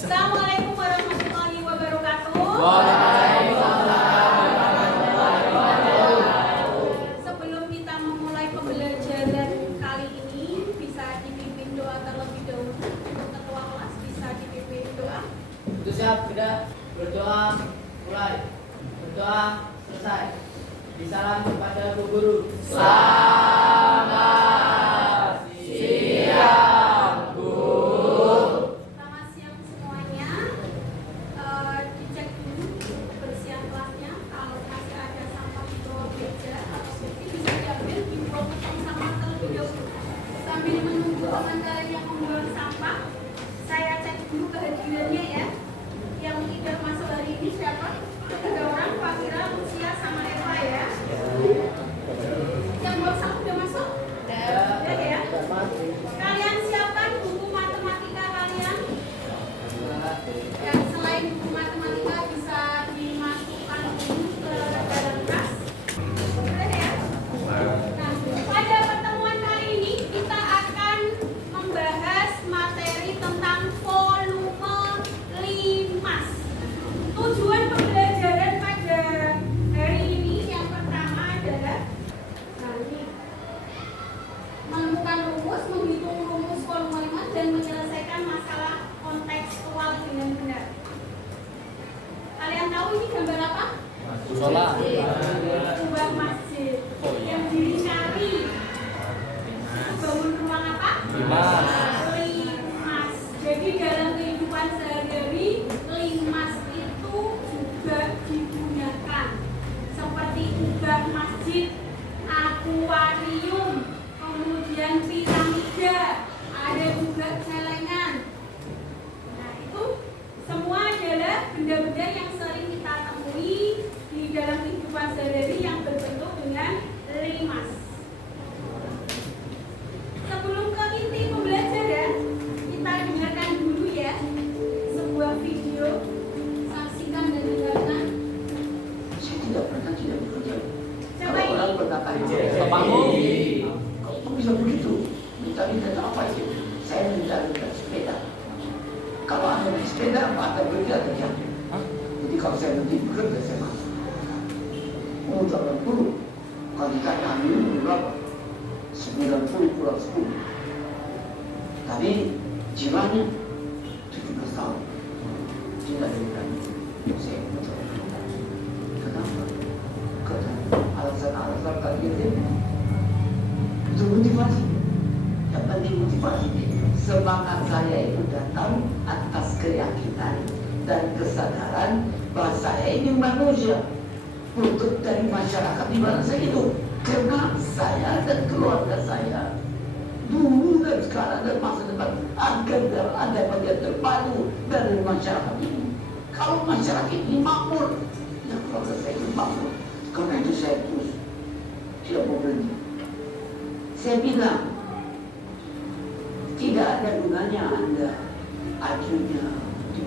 Assalamualaikum warahmatullahi wabarakatuh. Waalaikumsalam warahmatullahi wabarakatuh. Sebelum kita memulai pembelajaran kali ini, bisa dipimpin doa terlebih dahulu. Ketua kelas bisa dipimpin doa. Untuk siap, tidak berdoa, mulai. Berdoa, selesai. Disalam kepada Bu Guru. Selamat siang, Bu. Selamat siang semuanya. Dicek dulu kebersihan kelasnya. Kalau masih ada sampah di bawah meja atau kursi bisa diambil, dibuang ke tong sampah terlebih dahulu. Sambil menunggu teman kalian yang membuang sampah, saya cek dulu kehadirannya ya. Yang tidak masuk hari ini siapa? 3 orang, Pak Kira, Lucia, sama Eva ya. Yang buang sampah udah masuk? Udah ya. Kalian siapkan buku matematika kalian. Dan selain buku matematika bisa dimasukkan dulu ke dalam tas. Udah ya. Nah, pada pertemuan kali ini kita akan membahas materi tentang volume limas. Tujuan pembelajaran pada hari ini yang pertama adalah menemukan rumus, menghitung rumus volume limas dan menyelesaikan masalah kontekstual dengan benar. Kalian tahu ini gambar apa? Musola. Kubah masjid yang dilingkari. Bangun ruang apa? Limas. Limas. Jadi dalam kehidupan sehari-hari limas itu juga digunakan seperti kubah masjid, akuarium, kemudian piramida, ada juga celengan. Nah, itu semua adalah benda-benda yang sering kita temui di dalam kehidupan sehari-hari yang berbentuk dengan limas. Sebelum ke inti pembelajaran, kita dengarkan dulu ya sebuah video. Saksikan dan dengarkan. Saya tidak pernah tidak bekerja. Siapa Kalau ini? orang berkata Bapakmu? kok bisa begitu? Mencari data apa sih? Saya mencari data sepeda. Kalau Anda naik sepeda, apa Anda bekerja atau tidak? Jadi kalau saya berhenti bekerja, saya masuk. Oh, 80 kali kata ini berapa? 90 kurang 10. Tapi jiwanya 17 tahun. Tidak berani. Saya betul. Kenapa? Karena alasan-alasan kalian itu motivasi. Yang penting motivasi. Semangat saya itu datang atas keyakinan dan kesadaran bahwa saya ini manusia, produk dari masyarakat di mana saya hidup. Karena saya dan keluarga saya dulu dan sekarang dan masa depan agar ada bagian terpadu dari masyarakat ini. Kalau masyarakat ini makmur, ya keluarga saya itu makmur. Karena itu saya terus tidak mau berhenti. Saya bilang tidak ada gunanya Anda ajunya di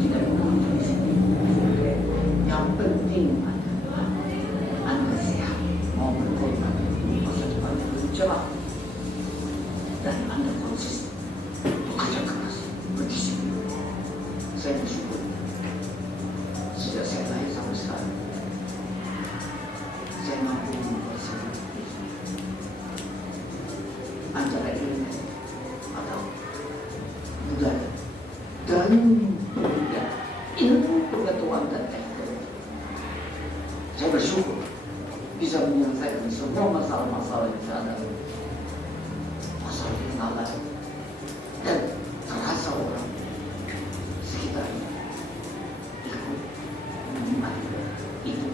tidak gunanya di sini. Yang penting Anda sehat, mau berkorban masa depan yang lebih cerah, dan Anda konsisten, bekerja keras, berdisiplin. Saya bersyukur sejak saya lahir sampai sekarang saya mampu mempersiapkan antara ilmu atau budaya dan pendidikan, ilmu pengetahuan dan teknologi. Saya bersyukur bisa menyelesaikan semua masalah-masalah yang saya hadapi, masalah yang lain, dan terasa orang sekitar ikut menikmati itu.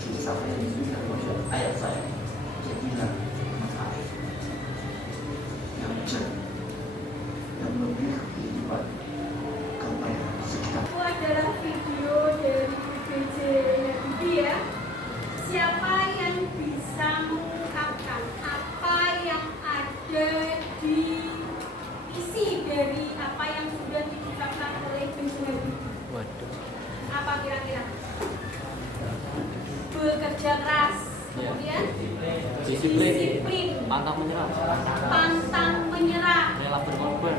Kisah yang sudah masuk ayat saya, jadilah matahari yang cerah, yang memberi kehidupan kepada sekitar. Itu adalah video dari BPJ Budi ya. Siapa yang bisa mengungkapkan apa yang ada di isi dari apa yang sudah diucapkan oleh BPJ Budi? Waduh. Apa kira-kira? Bekerja keras, kemudian Disiplin. Pantang menyerah. pantang menyerah, Rela berkorban.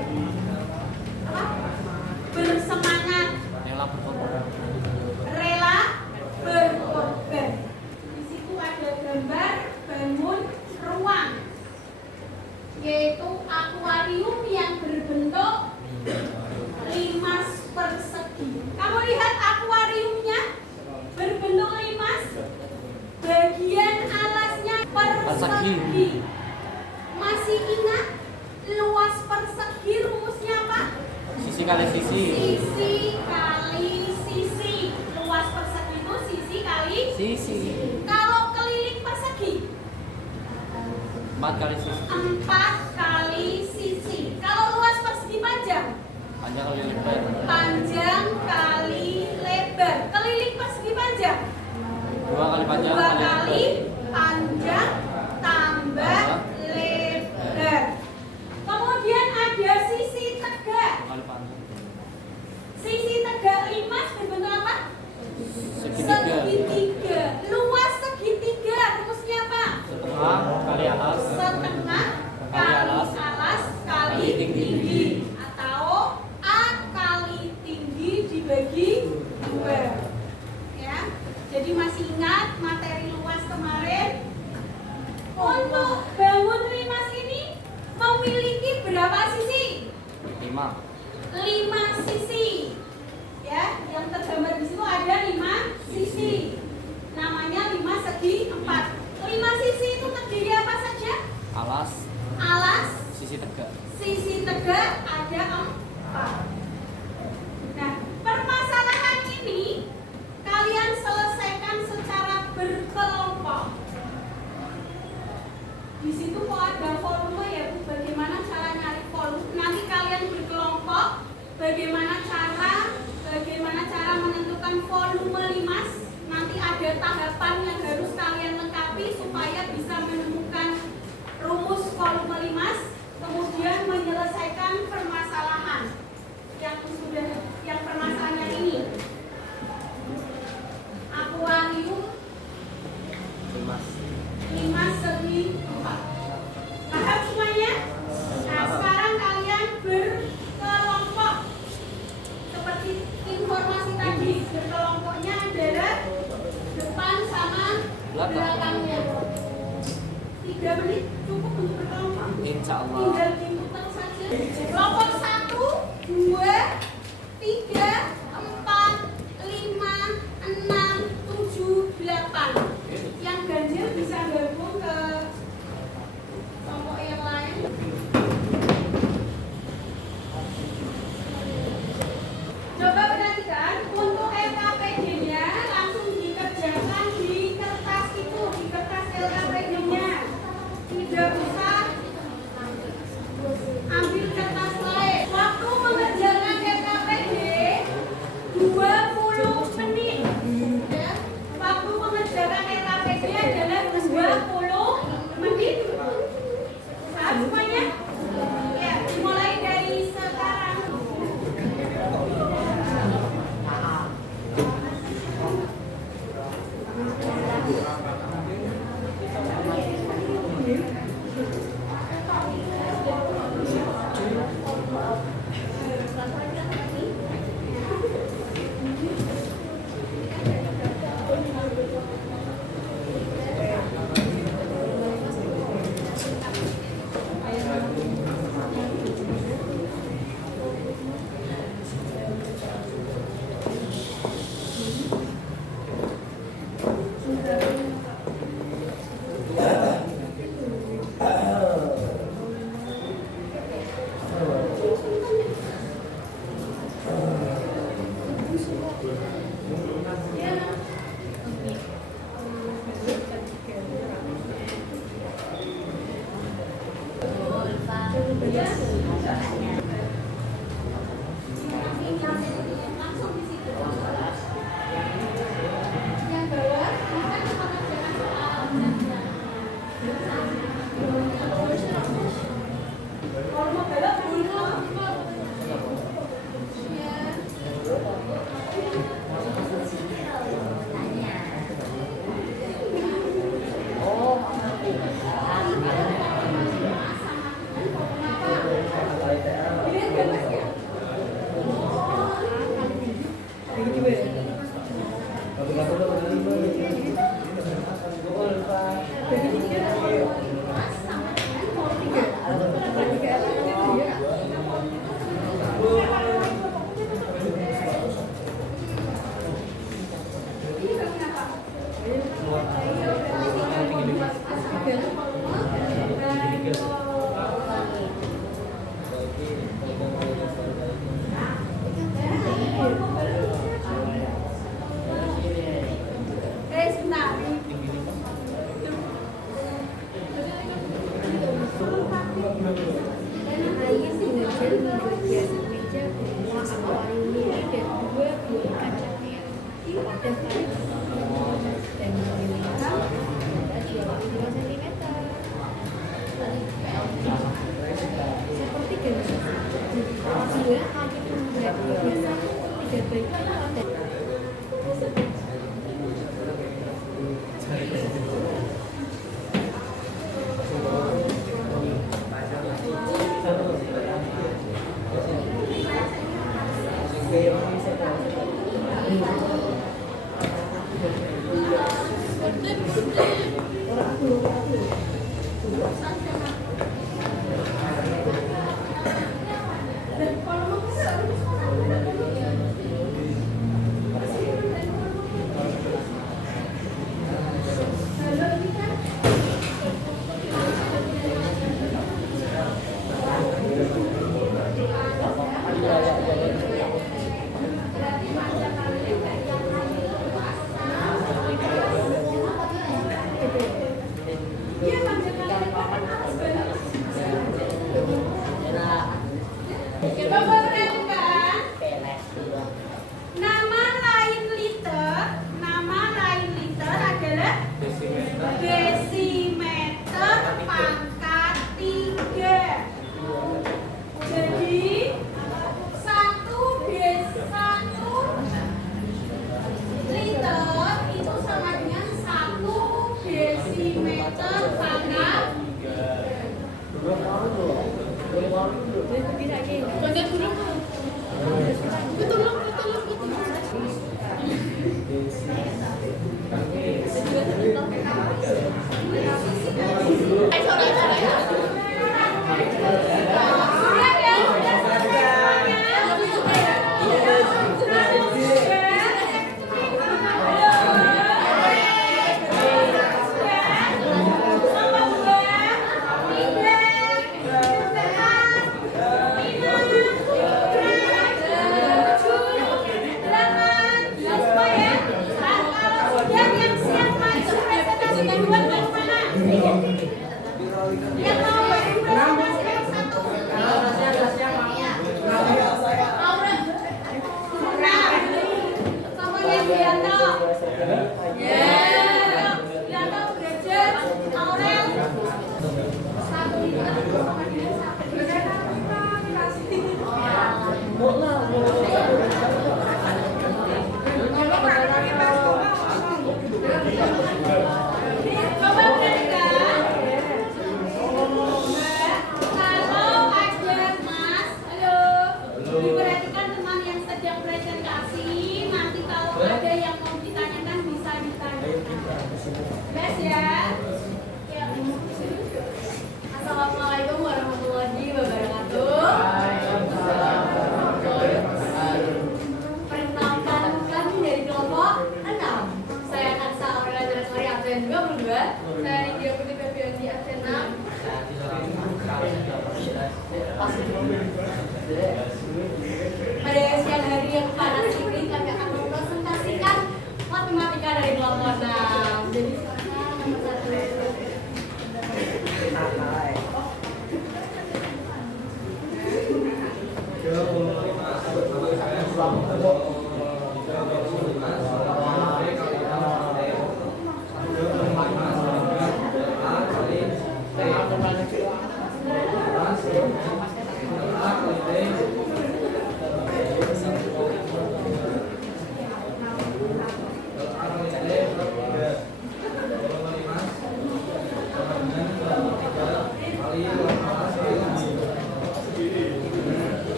Sisi kali sisi. Sisi kali sisi. Luas persegi itu sisi kali Sisi. Kalau keliling persegi 4 kali sisi. 4 kali sisi. Kalau luas persegi panjang Panjang kali lebar. panjang kali lebar. Keliling persegi panjang 2 kali panjang 2 kali kali lebar. panjang tambah lebar. Kemudian ada sisi tegak. 2 kali panjang. Sisi tegak limas berbentuk apa? Segitiga. Segitiga. Luas segitiga rumusnya apa? Setengah kali atas. Setengah Kali kali alas. alas kali Kali tinggi. tinggi. Atau A kali tinggi dibagi 2. Ya. Jadi masih ingat materi luas kemarin? Untuk bangun limas ini memiliki berapa sisi? 5. 5 sisi. Ya, yang tergambar di situ ada 5 sisi. Namanya 5 segi 4. 5 sisi itu terdiri apa saja? Alas. Alas, Sisi tegak. sisi tegak ada 4. Nah, permasalahan ini kalian selesaikan secara berkelompok. Di situ kok ada volume ya Bu, bagaimana cara nyari volume? Nanti kalian berkelompok, bagaimana cara menentukan volume limas? Nanti ada tahapan yang harus kalian lengkapi supaya bisa menemukan rumus volume limas, kemudian menyelesaikan permasalahan yang permasalahannya ini. Akuarium 5 segi 4. Paham semuanya? Nah, sekarang kalian berkelompok. Seperti informasi tadi, berkelompoknya adalah depan sama belakangnya. 3 menit cukup untuk berkelompok. Insya Allah. Tinggal diputar saja. Kelompok 1, 2, 3, 4. Pada siang hari yang panas ini kami akan mempresentasikan matematika dari kelompok 6. Jadi sekarang nomor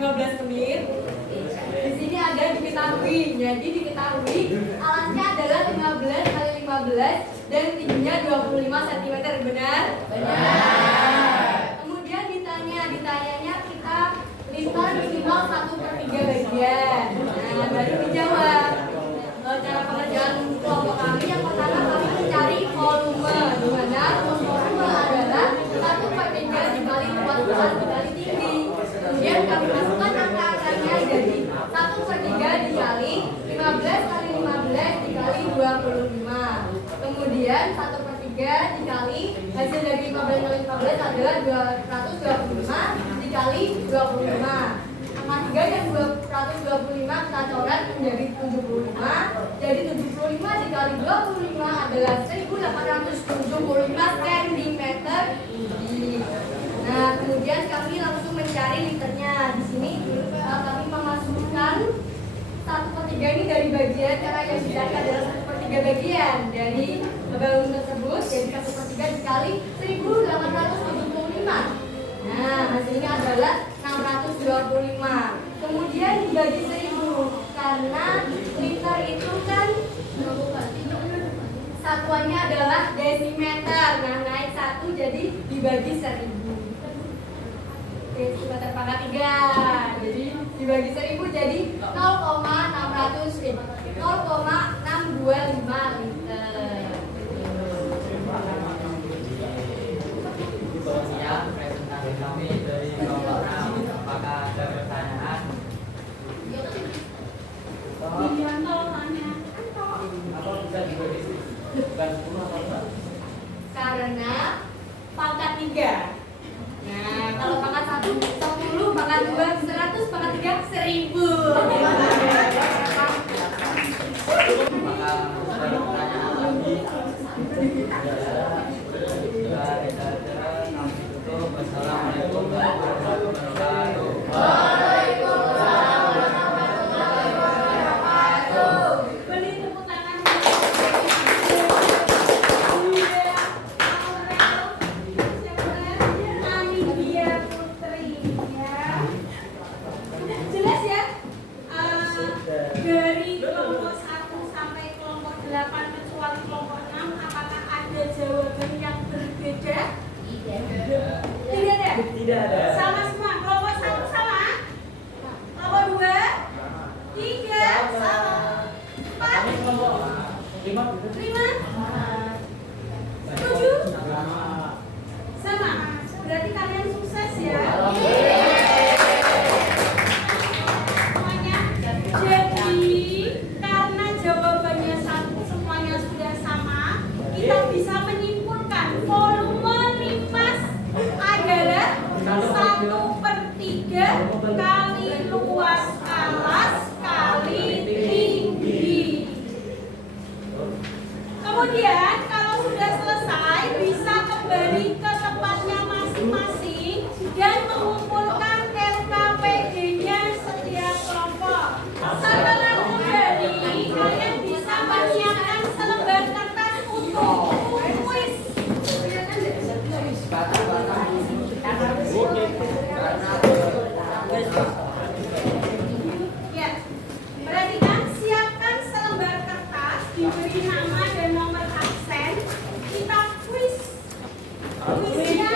15 menit. Di sini ada diketahui. Jadi diketahui alasnya adalah 15 kali 15 dan tingginya 25 cm. Benar? Benar. Kemudian ditanyanya kita lista minimal 1/3 bagian. Nah, baru dijawab. Cara pengerjaan kelompok kami yang pertama kami mencari volume, di mana volume adalah 1/3 dikali 14 dikali tinggi. Kemudian kami masukkan angka-angkanya jadi 1/3 dikali 15 kali 15 dikali 25. Kemudian 1/3 dikali hasil dari 15 kali 15 adalah 225 dikali 25. Angka 3 dan 225 kita coret menjadi 75. 1/3 ini dari bagian karena yang didapat adalah 1/3 bagian dari balon tersebut, jadi 1/3 dikali 1875. Nah, hasilnya adalah 625. Kemudian dibagi 1000 karena liter itu kan satuannya adalah desimeter. Nah, naik 1 jadi dibagi 1000. Desimeter pangkat 3. Jadi dibagi 1000 jadi 0,625 liter. Sekian presentasi kami dari kelompok 6. Apakah ada pertanyaan? Iya, kalau tanya. Apa bisa dibagi bukan 10 atau enggak? Karena pangkat 3. Nah, kalau pangkat 1 10, pangkat 2 100, pangkat 3 1000. Apakah ada pertanyaan lagi? Wassalamualaikum warahmatullahi wabarakatuh. Beri tepuk tangan. Anidia Putri ya. Jelas ya? Dari kelompok 1 sampai kelompok 8 kecuali kelompok 6, apakah ada jawaban yang berbeda? Tidak ada. Sama semua. Kelompok 1 sama? Kelompok 2? 3 sama? 4? 5? Setuju? Sama. Berarti kalian sukses ya. Semuanya. Jadi karena jawabannya semuanya sudah sama, kita bisa menyimpulkan volume limas adalah 1/3 kali luas alas kali tinggi. Kemudian kalau sudah selesai bisa kembali ke tempatnya masing-masing dan mengumpulkan LKPD-nya setiap kelompok. Setelah kembali, kalian bisa menyiapkan selembar kertas untuk kuis. Ya, perhatikan, siapkan selembar kertas, diberi nama dan nomor absen. Kita kuis. Kuisnya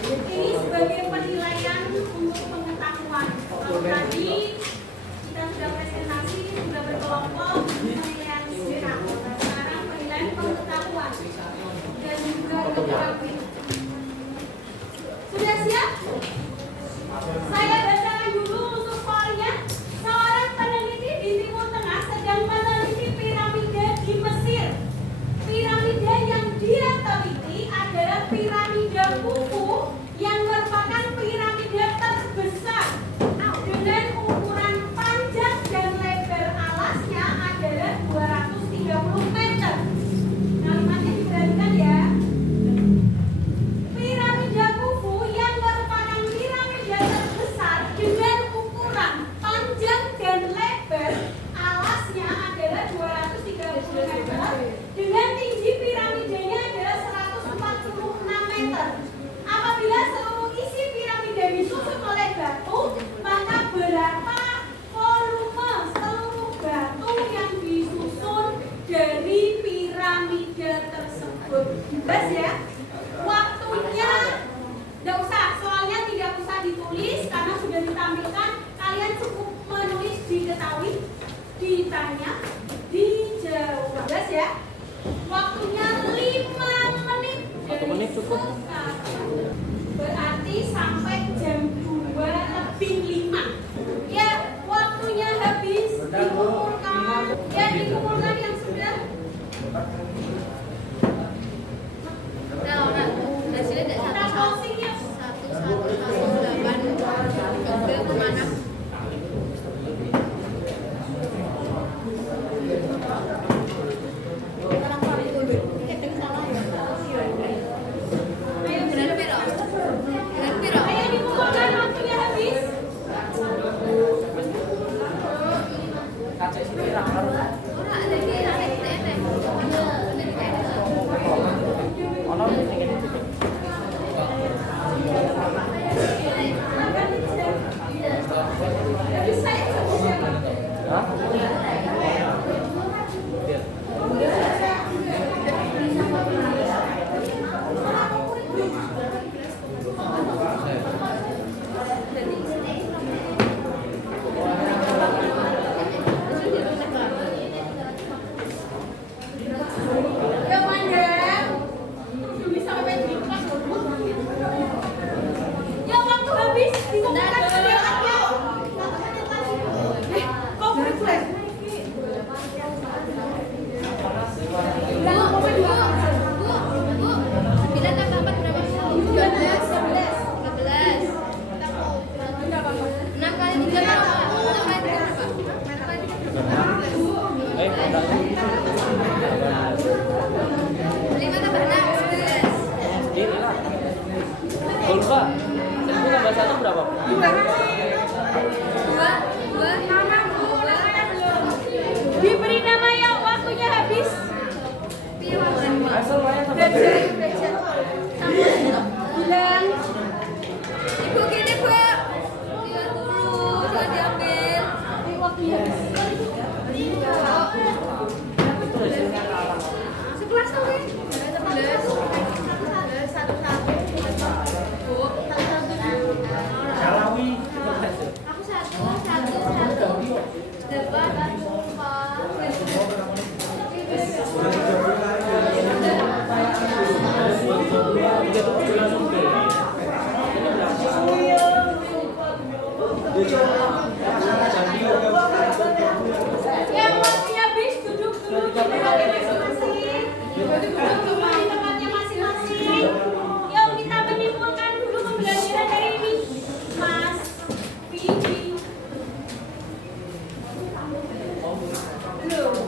ini sebagai penilaian untuk pengetahuan. Kalau tadi kita sudah presentasi, sudah berkelompok, penilaian sikap. Sekarang penilaian pengetahuan dan juga pengetahuan. Sudah siap? Saya bacakan dulu untuk soalnya. Seorang peneliti di Timur Tengah sedang meneliti piramida di Mesir. Piramida yang dia teliti adalah piramida Khufu yang merupakan piramida terbesar dengan ukuran panjang dan lebar alasnya adalah 230 meter. Kalimatnya diperhatikan ya. Piramida Khufu yang merupakan piramida terbesar dengan ukuran panjang dan lebar alasnya adalah 230 meter dengan tinggi piramidanya adalah 146 meter. Apabila seluruh isi piramida disusun oleh batu, maka berapa volume seluruh batu yang disusun dari piramida tersebut? Jelas ya? Waktunya tidak usah, soalnya tidak usah ditulis karena sudah ditampilkan. Kalian cukup menulis, diketahui, ditanya, dijawab. Jelas ya? Waktunya 5 menit. 1 menit cukup. Berarti sampai jam 2:05. Ya, waktunya habis. Dikumpulkan. Ya, dikumpulkan yang sudah. Kita closing ya. Ayo dikumpulkan. Yang mandek. Bisa sampai di kelas. Ya waktu habis dikumpulkan semuanya. Kok refresh? Segini lah. Gue lupa. Seribu tambah satu berapa? Diberi nama yang waktunya habis. Asal Maya tambah Belajar. Bulan. Ibu gini, Bu. Lihat dulu, jangan diambil. Waktunya habis. Sekelas tuh, Bu. Aku satu. Depan, Yang waktunya habis duduk dulu di tempatnya masing-masing. Duduk dulu di tempatnya masing-masing. Yuk kita menyimpulkan dulu pembelajaran hari ini. Mas, Vivi.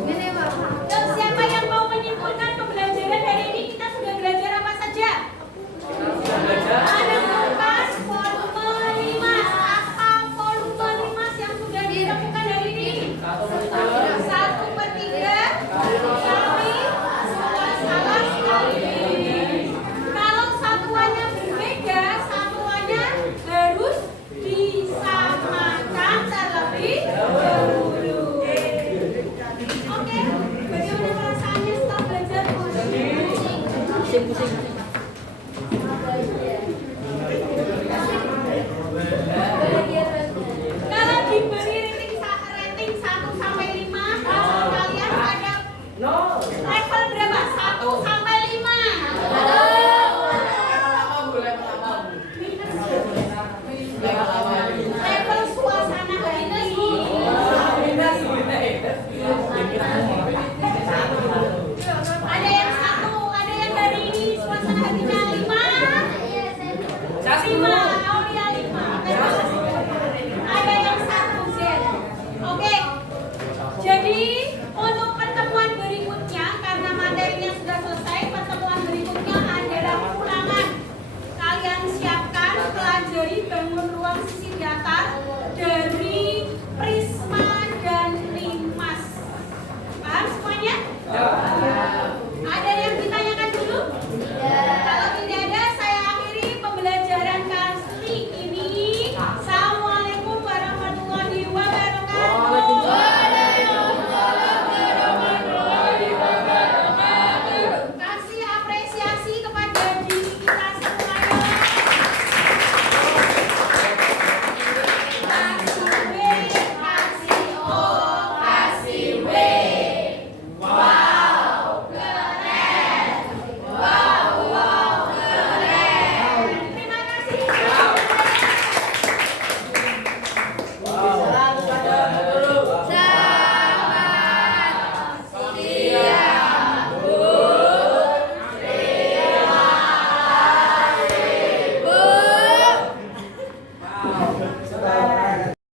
ini Bapak. Yuk siapa yang mau menyimpulkan pembelajaran hari ini? Kita sudah belajar apa saja? Ada kupas volume 5. Apa volume 5 yang sudah ditemukan hari ini? 1/3 kali salah sekali. Kalau satuannya berbeda, satuannya harus disamakan terlebih dahulu. Oke, bagaimana perasaannya setelah belajar? pusing-pusing. Kalau diberi rating 1 sampai